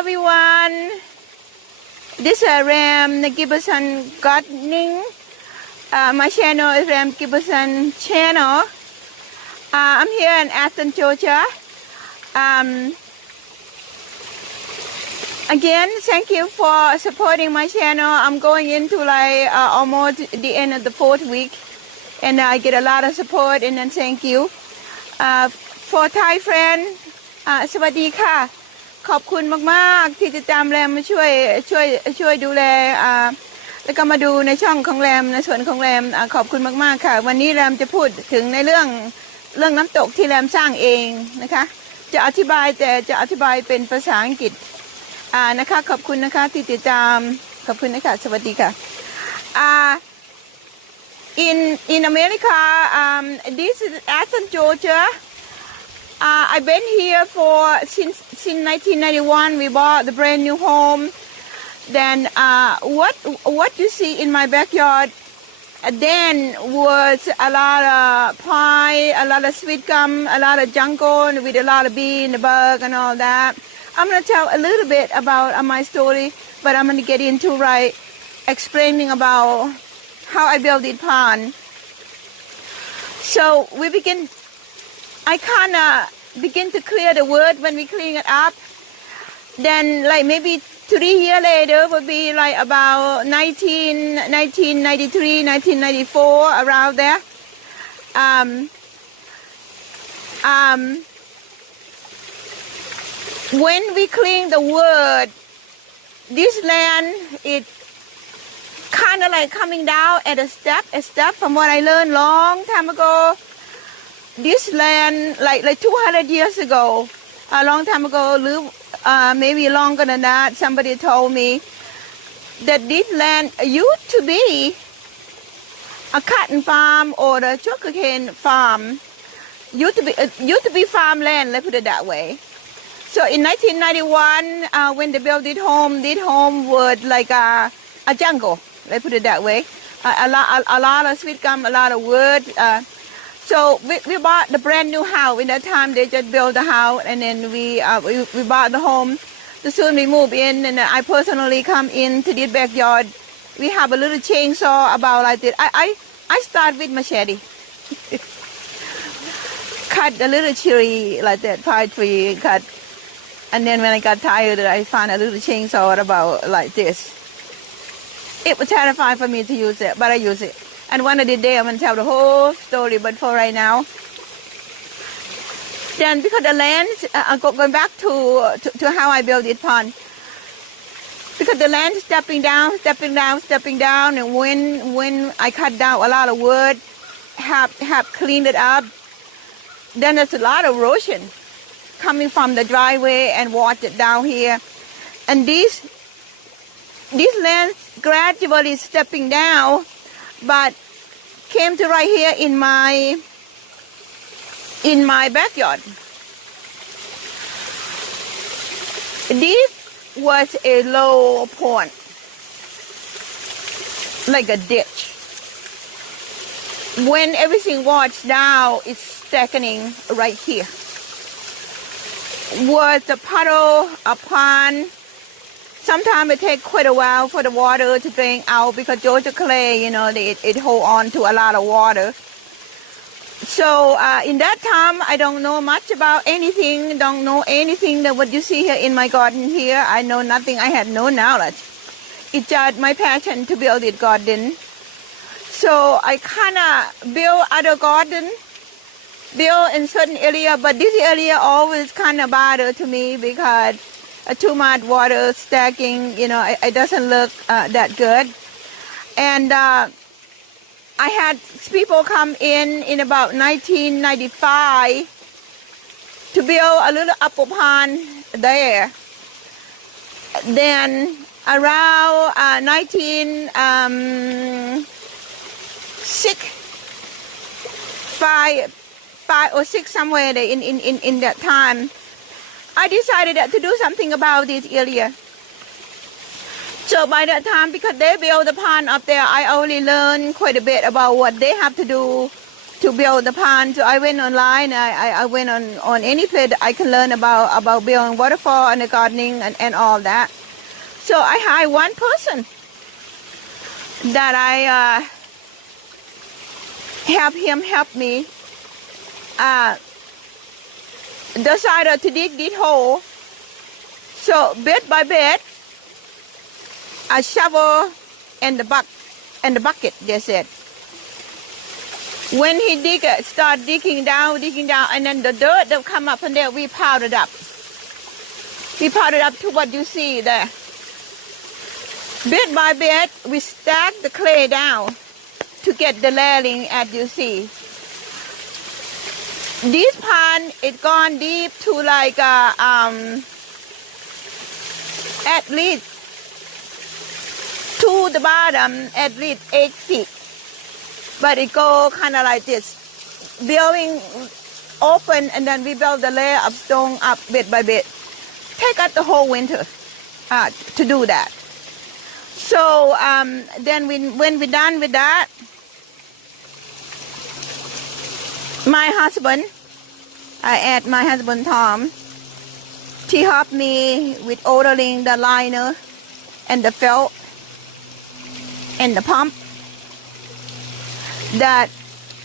everyone. This is Ram Giberson Gardening. My channel is Ram Giberson Channel. I'm here in Athens, Georgia. Again, thank you for supporting my channel. I'm going into almost the end of the 4th week, and I get a lot of support, and then thank you. For Thai friend, สวัสดีค่ะขอบคุณมากๆที่ติดตามแรมมาช่วยดูแลแล้วก็มาดูในช่องของแรมในส่วนของแรมขอบคุณมากๆค่ะวันนี้แรมจะพูดถึงในเรื่องน้ำตกที่แรมสร้างเองนะคะจะอธิบายเป็นภาษาอังกฤษนะคะขอบคุณนะคะที่ติดตามขอบคุณนะคะสวัสดีค่ะ in America this is Athens, Georgia. I've been here since 1991. We bought the brand new home. Then what you see in my backyard then was a lot of pine, a lot of sweet gum, a lot of jungle with a lot of bee and the bug and all that. I'm going to tell a little bit about my story, but I'm going to get into explaining about how I built it pond. So I kind of begin to clear the wood when we clean it up. Then maybe 3 years later would be about 1993, 1994, around there. When we clean the wood, this land it kind of coming down at a step from what I learned long time ago. This land, like 200 years ago, a long time ago, maybe longer than that, somebody told me that this land used to be a cotton farm or a sugarcane farm. Used to be farmland, let's put it that way. So in 1991, when they built this home was like a jungle, let's put it that way. A lot of sweet gum, a lot of wood. So we bought the brand new house. In that time, they just built the house, and then we bought the home. So soon we moved in, and I personally come into this backyard. We have a little chainsaw about like this. I start with machete. Cut a little tree like that, pine tree, cut. And then when I got tired, I found a little chainsaw about like this. It was terrifying for me to use it, but I use it. And one of the days I'm going to tell the whole story, but for right now. Then because the land, going back to how I built it pond. Because the land is stepping down, and when I cut down a lot of wood, have cleaned it up, then there's a lot of erosion coming from the driveway and water down here. And this land gradually stepping down, but came to right here in my backyard. This was a low point, like a ditch. When everything washed down, it's stacking right here. Was a puddle, a pond. Sometimes it takes quite a while for the water to drain out because Georgia clay, it hold on to a lot of water. So in that time, I don't know much about anything, don't know anything that what you see here in my garden here. I know nothing, I had no knowledge. It's just my passion to build it garden. So I kind of build other garden, build in certain area, but this area always kind of bother to me because too much water stacking, it doesn't look that good. And I had people come in about 1995 to build a little apple pond there. Then around 5 or 6 somewhere in that time, I decided to do something about this area. So by that time, because they built the pond up there, I only learned quite a bit about what they have to do to build the pond. So I went online. I went on any place I can learn about building waterfall and the gardening and all that. So I hired one person that I help me decided to dig this hole. So bit by bit, a shovel and the bucket, they said. When he start digging down, and then the dirt that come up from there, we piled it up. We piled it up to what you see there. Bit by bit, we stack the clay down to get the layering as you see. This pond is gone deep to like at least to the bottom at least 8 feet. But it go kind of like this, building open, and then we build the layer of stone up bit by bit. Take out the whole winter to do that. So then when we're done with that, my husband Tom, he helped me with ordering the liner and the felt and the pump. That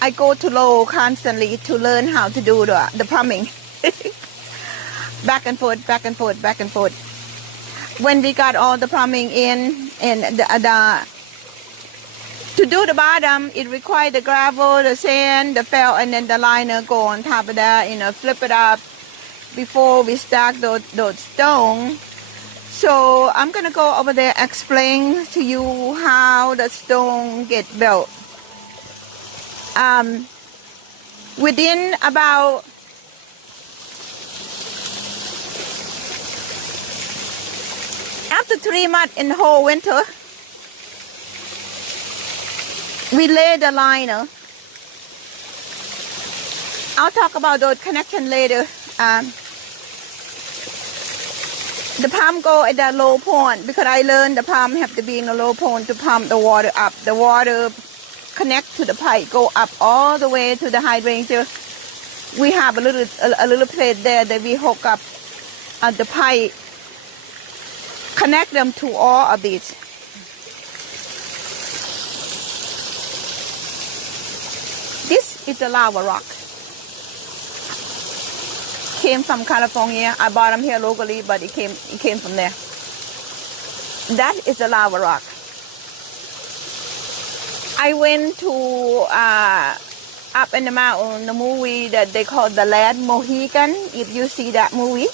I go to Low constantly to learn how to do the plumbing. Back and forth. When we got all the plumbing in, and to do the bottom, it required the gravel, the sand, the felt, and then the liner go on top of that, flip it up before we stack those stones. So I'm gonna go over there, explain to you how the stone get built. Within about after 3 months in the whole winter, we lay the liner. I'll talk about those connections later. The pump go at that low point because I learned the pump have to be in a low point to pump the water up. The water connect to the pipe, go up all the way to the hydrangea. We have a little plate there that we hook up the pipe, connect them to all of these. This is the lava rock. Came from California. I bought them here locally, but it came from there. That is the lava rock. I went to up in the mountain, the movie that they call The Last Mohican. If you see that movie,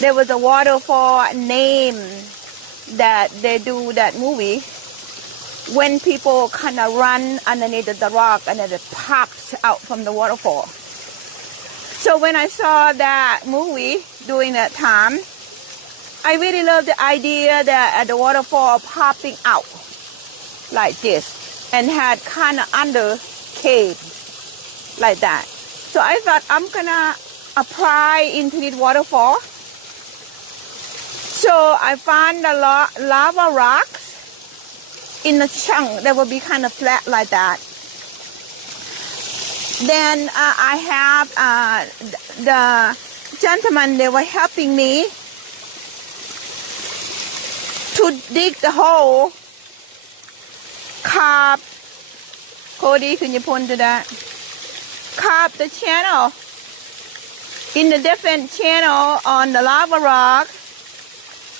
there was a waterfall name that they do that movie. When people kind of run underneath the rock and then it pops out from the waterfall. So when I saw that movie during that time, I really loved the idea that the waterfall popping out like this and had kind of under cave like that. So I thought I'm gonna apply into this waterfall. So I found the lava rocks in a chunk that will be kind of flat like that. Then I have the gentlemen, they were helping me to dig the hole, carve, Cody, can you point to that? Carve the channel in the different channel on the lava rock,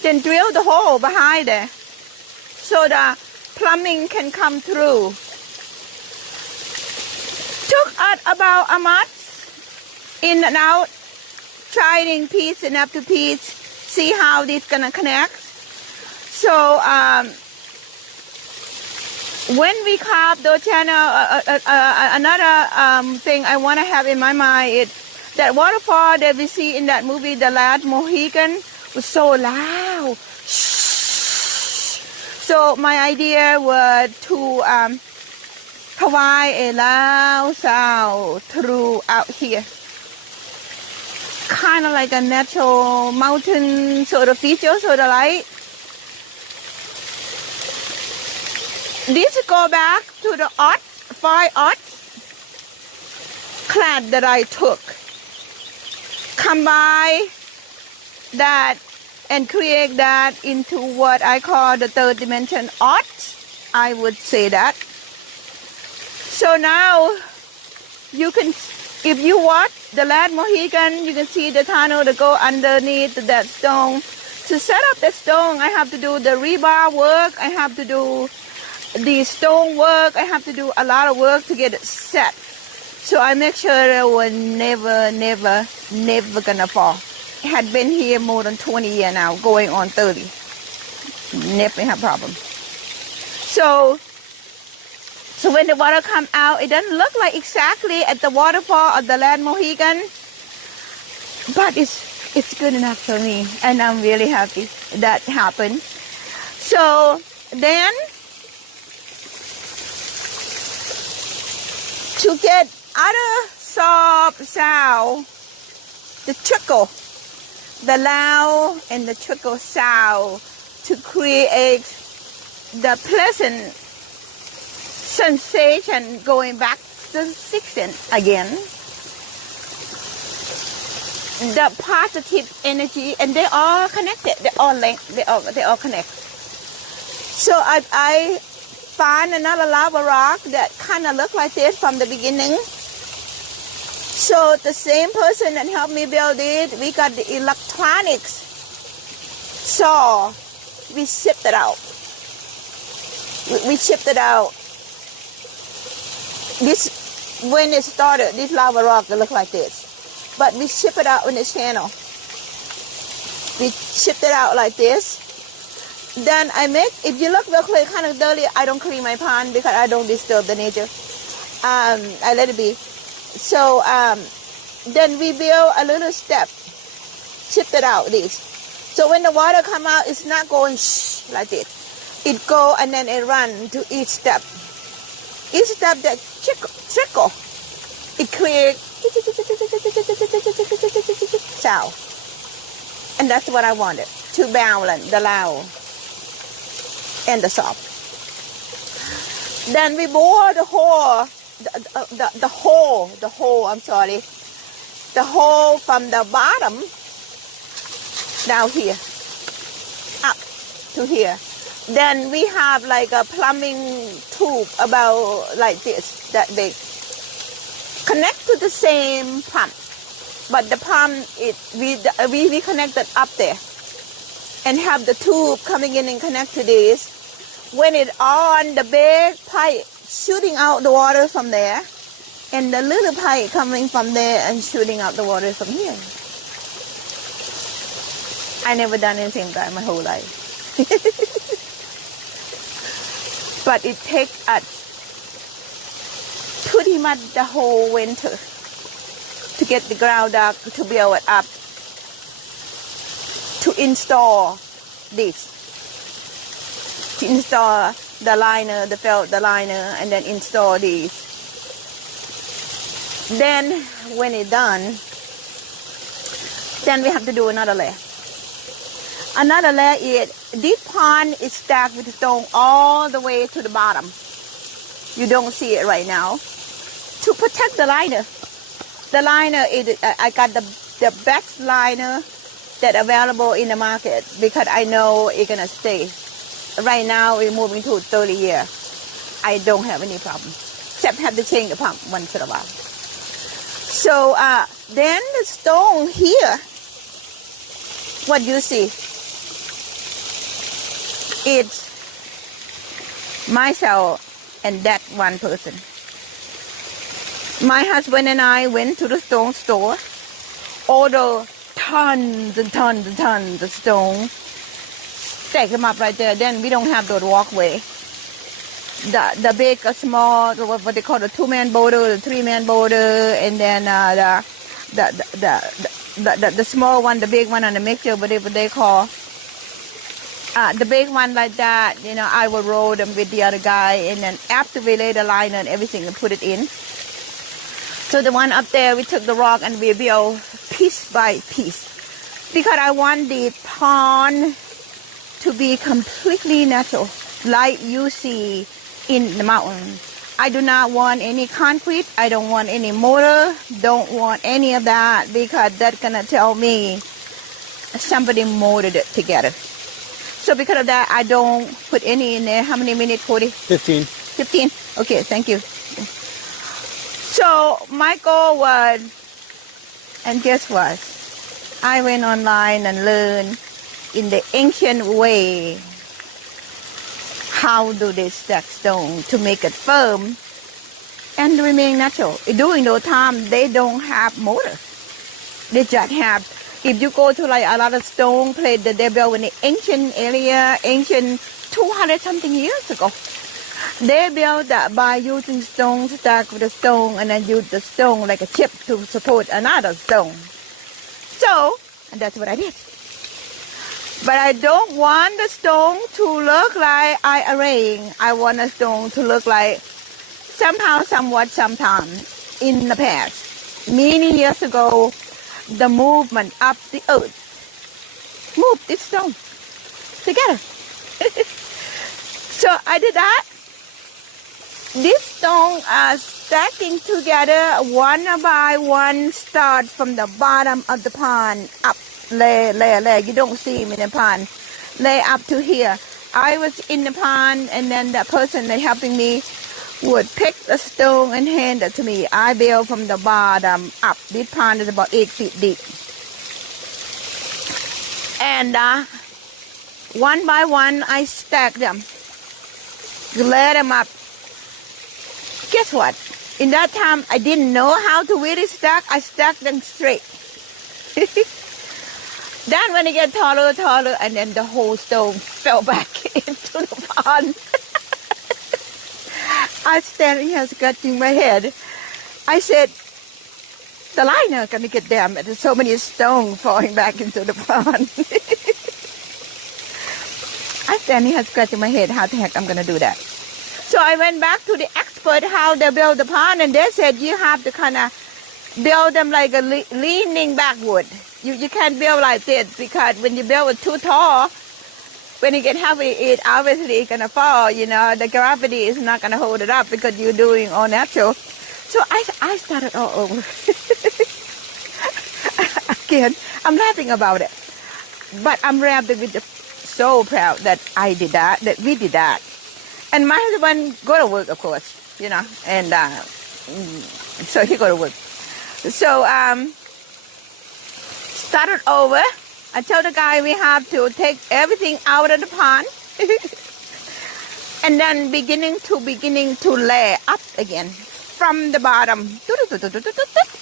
then drill the hole behind there so the plumbing can come through. Took us about a month, in and out, trying piece and after piece, see how this gonna connect. So when we carve the channel, another thing I want to have in my mind is that waterfall that we see in that movie, The Last Mohican, was so loud. So my idea was to provide a loud sound throughout here. Kind of like a natural mountain sort of feature, sort of like. This go back to the 5 odds. plant that I took, combine that and create that into what I call the third dimension art, I would say that. So now you can, if you watch the last Mohican, you can see the tunnel that go underneath that stone. To set up the stone, I have to do the rebar work, I have to do the stone work, I have to do a lot of work to get it set. So I make sure it will never gonna fall. It had been here more than 20 years now, going on 30. Never have problem. So when the water come out, it doesn't look like exactly at the waterfall of the last Mohican, but it's good enough for me, and I'm really happy that happened. So then, to get other soft sound, the trickle, the loud and the trickle sound, to create the pleasant sensation going back to the 16 again. The positive energy, and they all connected. They all linked. They all connect. So I found another lava rock that kind of looked like this from the beginning. So the same person that helped me build it, we got the electronics saw. We shipped it out. We shipped it out. This, when it started, this lava rock looked like this. But we ship it out on the channel. We shipped it out like this. Then I make, if you look real quick, kind of dirty, I don't clean my pond because I don't disturb the nature. I let it be. So then we build a little step, shipped it out this. So when the water come out, it's not going shh like this. It go and then it run to each step. Each step that trickle, it creates sound. And that's what I wanted, to balance the loud and the soft. Then we bore the hole, the hole from the bottom down here, up to here. Then we have like a plumbing tube about like this, that big. Connect to the same pump, but the pump, we connected up there and have the tube coming in and connect to this. When it on, the big pipe shooting out the water from there, and the little pipe coming from there and shooting out the water from here. I never done anything like my whole life. But it takes us pretty much the whole winter to get the ground up, to build it up, to install this, to install the liner, the felt, the liner, and then install these. Then when it's done, then we have to do another layer. Another layer is, this pond is stacked with stone all the way to the bottom. You don't see it right now. To protect the liner. The liner, I got the best liner that available in the market because I know it's gonna stay. Right now we're moving to 30 years. I don't have any problem, except have to change the pump once in a while. So then the stone here, what you see, it's myself and that one person. My husband and I went to the stone store, ordered tons and tons and tons of stone, stack them up right there. Then we don't have the walkway. The big, small, what they call the 2-man boulder, the 3-man boulder, and then the small one, the big one, and the mixture, whatever they call. The big one like that, you know, I will roll them with the other guy, and then after we lay the liner and everything and put it in. So the one up there, we took the rock and we built piece by piece. Because I want the pond to be completely natural, like you see in the mountain. I do not want any concrete. I don't want any mortar. Don't want any of that because that's gonna tell me somebody molded it together. So because of that, I don't put any in there. How many minutes? 40? 15. 15? Okay, thank you. So my goal was, and guess what? I went online and learned in the ancient way how do they stack stone to make it firm and remain natural. During those time, they don't have mortar. They just have, if you go to like a lot of stone place that they built in the ancient area, ancient 200 something years ago, they built that by using stone, stack with the stone, and then use the stone like a chip to support another stone. So, and that's what I did. But I don't want the stone to look like I arrange. I want the stone to look like somehow, somewhat, sometime in the past. Many years ago, the movement of the earth moved this stone together. So I did that. These stones are stacking together one by one, start from the bottom of the pond up. Layer. You don't see him in the pond. Lay up to here. I was in the pond, and then the person that helping me would pick the stone and hand it to me. I build from the bottom up. This pond is about 8 feet deep. And one by one, I stack them. Lay them up. Guess what? In that time, I didn't know how to really stack. I stacked them straight. Then when it get taller, and then the whole stone fell back into the pond. I standing here scratching my head. I said, the liner gonna get damaged. There's so many stones falling back into the pond. I standing here scratching my head. How the heck I'm gonna do that? So I went back to the expert how they build the pond, and they said you have to kind of build them like a leaning backward. You can't build like this because when you build it too tall, when you get heavy, it obviously is gonna fall. You know, the gravity is not gonna hold it up because you're doing all natural. So I started all over. Again, I'm laughing about it, but I'm so proud that I did that, that we did that. And my husband go to work, of course, you know, and so he go to work. So started over. I told the guy we have to take everything out of the pond, and then beginning to lay up again from the bottom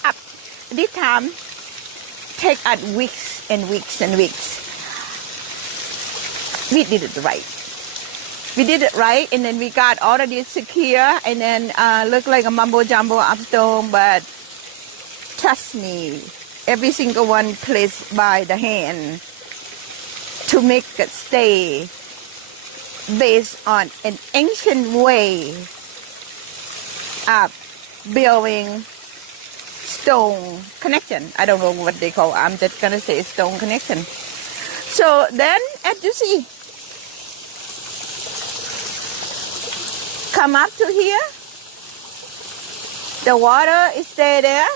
up. This time take at weeks and weeks and weeks. We did it right. We did it right, and then we got all of this secure, and then looked like a mumbo jumbo of stone, but trust me, every single one placed by the hand to make it stay based on an ancient way of building stone connection. I don't know what they call it. I'm just going to say stone connection. So then, as you see, come up to here, the water is stay there.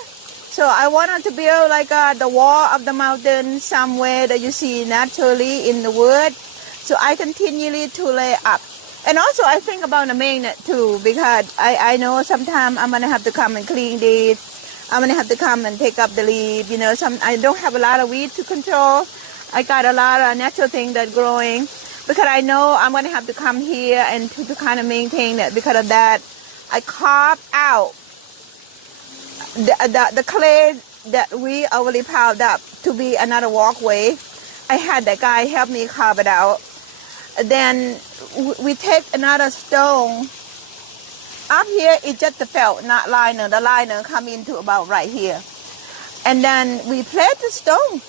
So I wanted to build like the wall of the mountain somewhere that you see naturally in the wood. So I continually to lay up. And also I think about the magnet too, because I know sometimes I'm going to have to come and clean this. I'm going to have to come and pick up the leaf. You know, I don't have a lot of weed to control. I got a lot of natural things that growing. Because I know I'm going to have to come here and to kind of maintain it. Because of that, I carved out the clay that we already piled up to be another walkway. I had that guy help me carve it out. Then we take another stone. Up here, it's just the felt, not liner. The liner come into about right here. And then we plate the stone.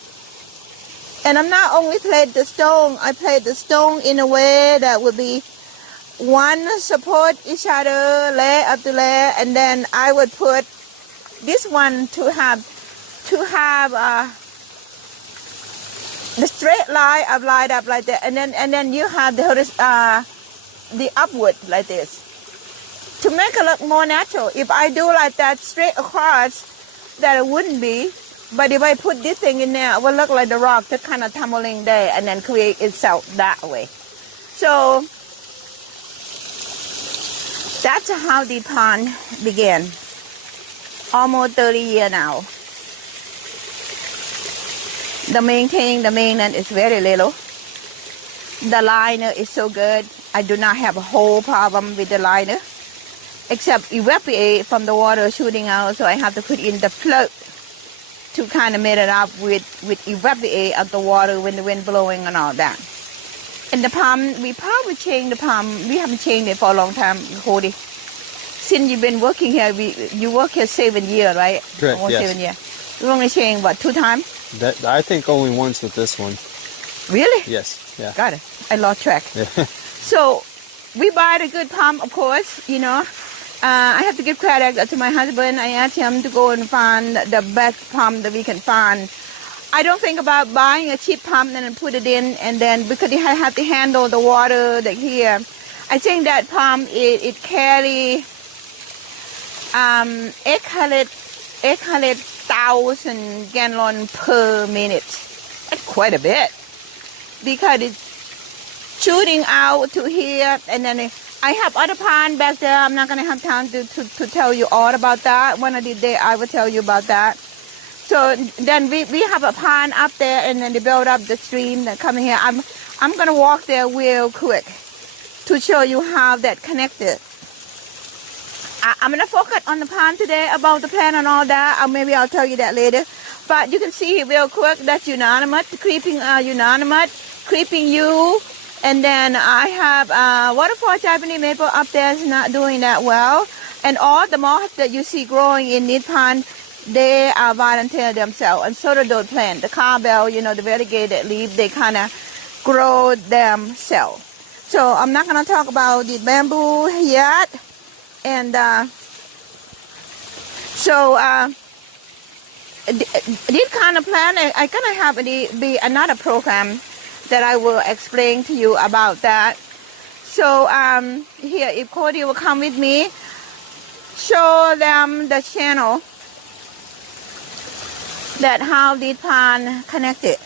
And I'm not only plate the stone, I plate the stone in a way that would be one support each other, layer up the layer, and then I would put this one to have the straight line of light up like that, and then you have the upward like this. to make it look more natural. If I do like that straight across, that it wouldn't be. But if I put this thing in there, it will look like the rock just kind of tumbling there and then create itself that way. So that's how the pond began. Almost 30 years now. The maintenance is very little. The liner is so good. I do not have a whole problem with the liner, except evaporate from the water shooting out. So I have to put in the float to kind of make it up with evaporate of the water when the wind blowing and all that. And the pump, we probably changed the pump. We haven't changed it for a long time, Cody. Since you've been working here, you work here 7 years, right? Correct, almost yes. 7 years. You only changed, what, 2 times? That I think only once with this one. Really? Yes, yeah. Got it. I lost track. Yeah. So we buy a good pump, of course, you know. I have to give credit to my husband. I asked him to go and find the best pump that we can find. I don't think about buying a cheap pump and then put it in, and then because I have to handle the water that here. I think that pump it carry 800,000 gallons per minute. That's quite a bit, because it's shooting out to here, and then I have other pond back there. I'm not gonna have time to tell you all about that. One of the day I will tell you about that. So then we have a pond up there, and then they build up the stream that coming here. I'm gonna walk there real quick to show you how that connected. I'm gonna focus on the pond today about the plant and all that. Or maybe I'll tell you that later. But you can see real quick that's unanimous, creeping unanimous, creeping you. And then I have waterfall Japanese maple up there is not doing that well. And all the moths that you see growing in this pond, they are volunteer themselves. And so do those plants. The cowbell, you know, the variegated leaf, they kind of grow themselves. So I'm not going to talk about the bamboo yet. And this kind of plant, I going to have it be another program that I will explain to you about that. So here, if Cody will come with me, show them the channel that how this pond connected.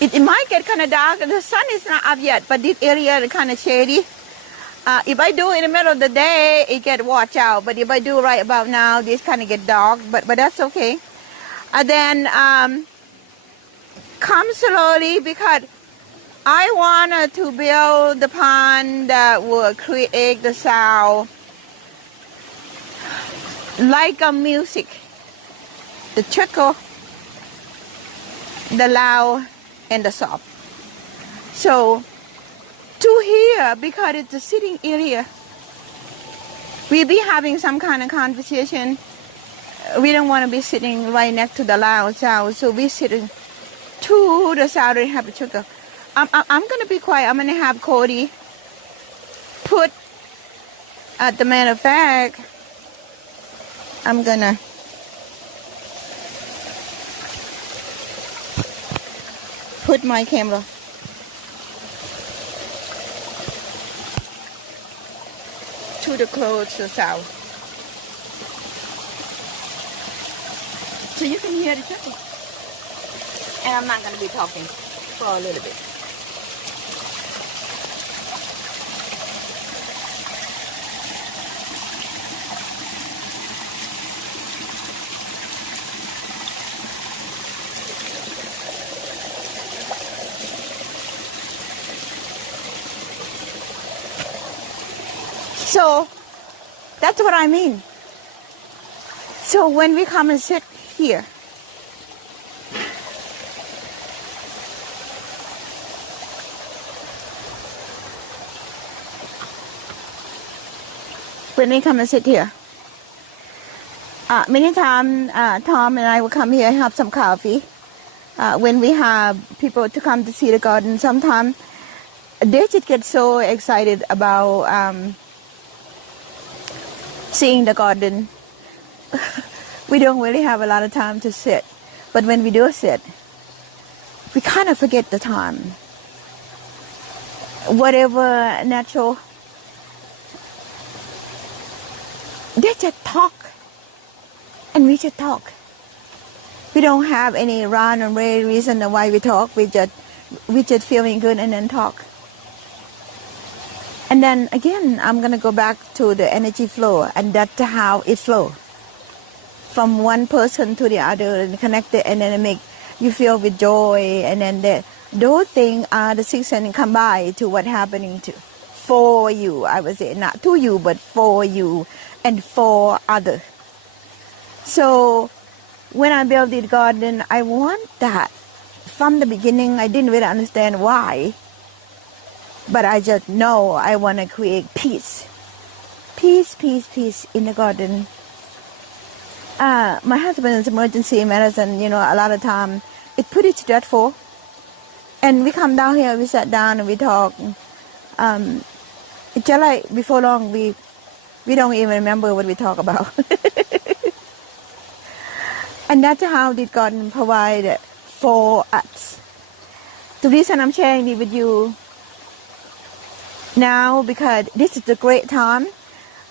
It might get kind of dark, and the sun is not up yet, but this area is kind of shady. If I do in the middle of the day, it get washed out. But if I do right about now, this kind of get dark, but that's okay. And then come slowly, because I wanted to build the pond that would create the sound like a music. The trickle, the loud, and the soft. So to here, because it's a sitting area, we be having some kind of conversation. We don't want to be sitting right next to the loud sound, so we sitting to the side and have a trickle. I'm going to be quiet. I'm going to have Cody put, as a matter of fact, I'm going to put my camera to the close to south, so you can hear the trickle. And I'm not going to be talking for a little bit. So that's what I mean. So when we come and sit here, many times Tom and I will come here and have some coffee. When we have people to come to see the garden, sometimes they just get so excited about seeing the garden. We don't really have a lot of time to sit, but when we do sit, we kind of forget the time. Whatever natural they just talk, and we just talk. We don't have any rhyme or reason why we talk. We just feeling good and then talk. And then again, I'm gonna go back to the energy flow, and that's how it flows from one person to the other and connected, and then it make you feel with joy, and then those things are the six senses combined to what happening to for you. I would say not to you, but for you and for others. So when I built this garden, I want that. From the beginning, I didn't really understand why, but I just know I want to create peace. Peace, peace, peace in the garden. My husband's emergency medicine, a lot of time, it's pretty dreadful. And we come down here, we sat down and we talk. It's just like before long, we don't even remember what we talk about. And that's how this garden provided for us. The reason I'm sharing it with you now, because this is the great time.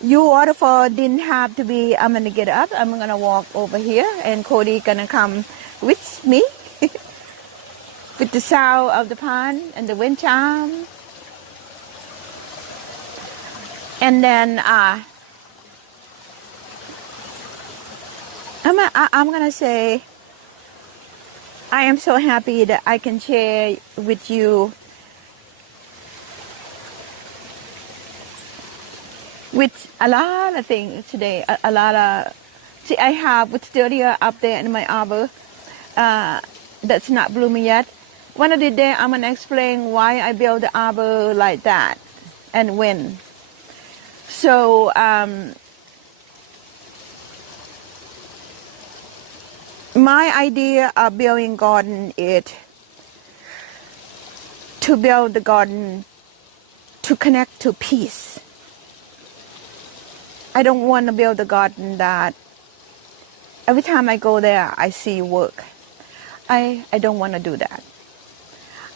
Your waterfall didn't have to be, I'm going to get up, I'm going to walk over here, and Cody going to come with me with the sound of the pond and the wind chime. And then I'm going to say, I am so happy that I can share with you with a lot of things today, a lot of, see, I have wisteria up there in my arbor that's not blooming yet. One of the days I'm going to explain why I built the arbor like that and when. So, my idea of building garden is to build the garden to connect to peace. I don't want to build a garden that every time I go there, I see work. I don't want to do that.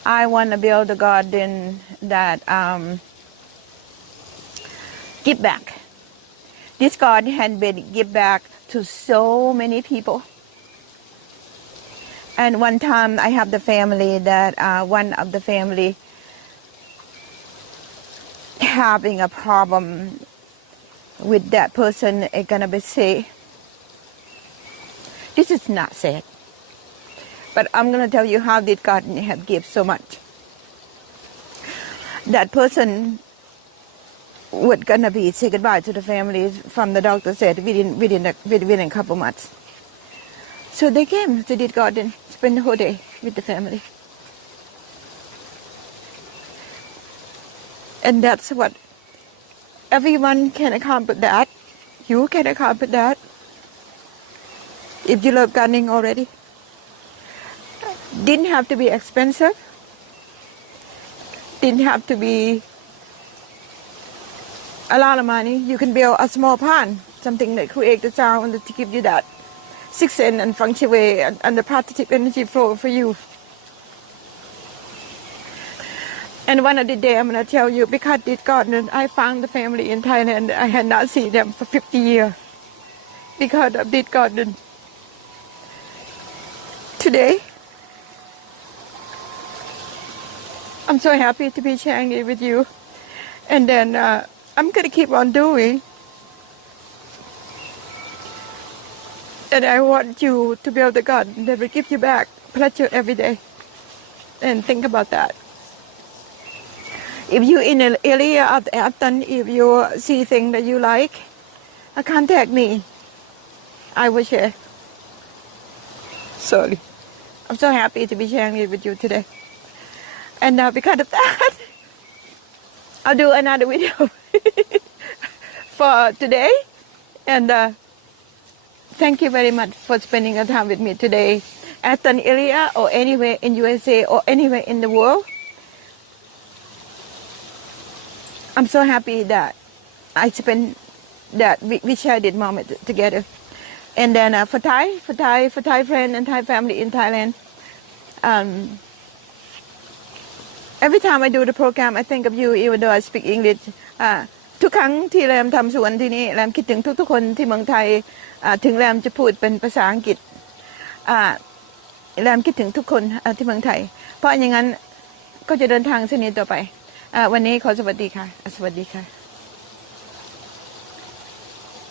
I want to build a garden that give back. This garden has been give back to so many people. And one time I have the family that one of the family having a problem with that person is gonna be sick. This is not sad, but I'm gonna tell you how this garden have given so much. That person was gonna be say goodbye to the family. From the doctor said within a couple months. So they came to this garden, spend the whole day with the family, and that's what. Everyone can accomplish that. You can accomplish that. If you love gardening already. Didn't have to be expensive. Didn't have to be a lot of money. You can build a small pond, something that creates the sound to give you that sixth sense and punctuate and the positive energy flow for you. And one of the days I'm going to tell you, because this garden, I found the family in Thailand. I had not seen them for 50 years because of this garden. Today, I'm so happy to be sharing it with you. And then I'm going to keep on doing. And I want you to build a garden that will give you back pleasure every day. And think about that. If you're in an area of Afton, if you see things that you like, contact me. I will share. Sorry. I'm so happy to be sharing it with you today. And because of that, I'll do another video for today. And thank you very much for spending your time with me today. Afton area or anywhere in USA or anywhere in the world. I'm so happy that I spent that we shared this moment together. And then for Thai friend and Thai family in Thailand, every time I do the program, I think of you, even though I speak English. ทุกครั้งที่แรมทำสวนที่นี่แรมคิดถึงทุกๆคนที่เมืองไทยถึงแรมจะพูดเป็นภาษาอังกฤษแรมคิดถึงทุกคนที่เมืองไทยเพราะอย่างนั้นก็จะเดินทางเส้นนี้ต่อไปวันนี้ขอสวัสดีค่ะสวัสดีค่ะ